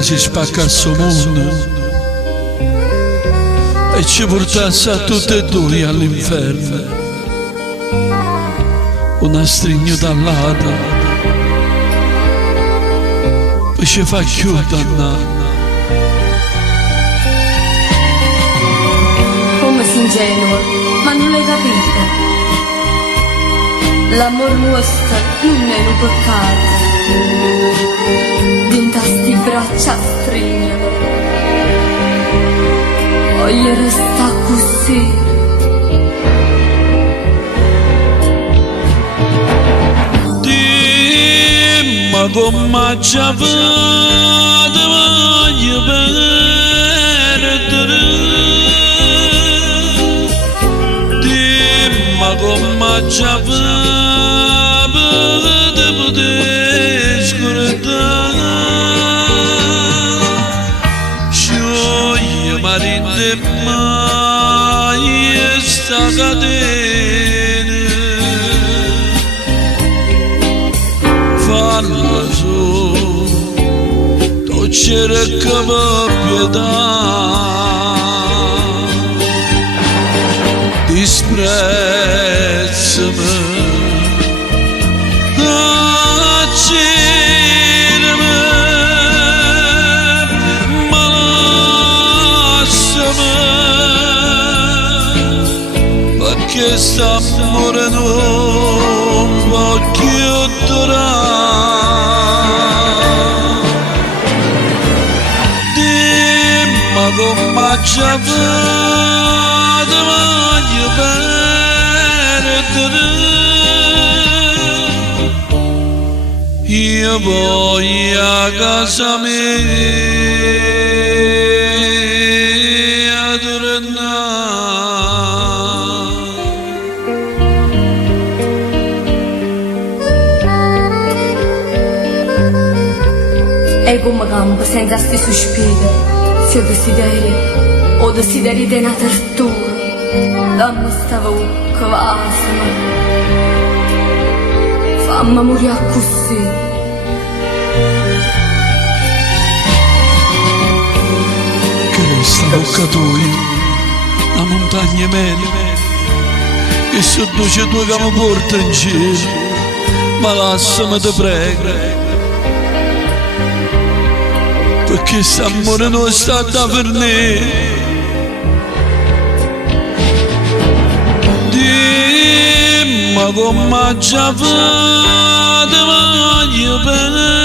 terra si spacca il suo mondo e ci portasse a tutte e due all'inferno, una stringita all'altra, poi ci fa chiudere. Come sei ingenua, ma non l'hai capita. L'amor nostro non è un peccato, dinta sti braccia stringono, voglio restare così. Dimma come ci avete voglio perdere, dimma come ci avete poter scordare, scioglie marite mai sta catena, falla su, tu cerca pietà, disprezzami, accirmi, ma lasciami, perché st'amore non può più durare. Dimma come ci avete voglio perdere, io voglio a casa mia tornare. E come campo senza sti sospiri, se desideri di una tortura, dammi sta bocca vasma, fammi morire così. Che sta bocca tua, la montagna mele, e su c'è due che mi porta in giro, ma lasciami te prego, perché s'amore non sta da fornire. Dimma come ci avete voglio perdere,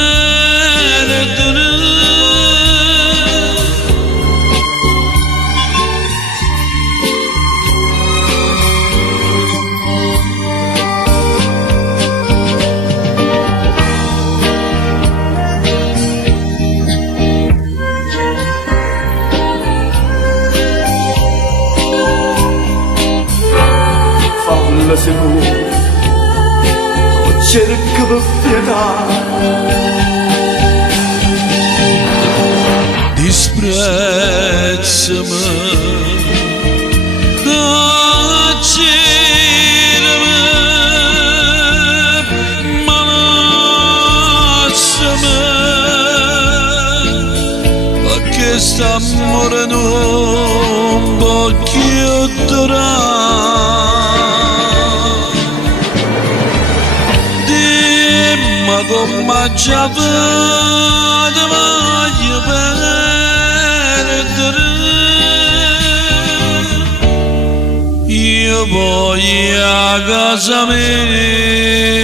se tu cerca pietà, disprezzami, accirmi, ma lasciami, perché st'amore non può più durare. Ma come ci avete voglio perdere, io voglio a casa mia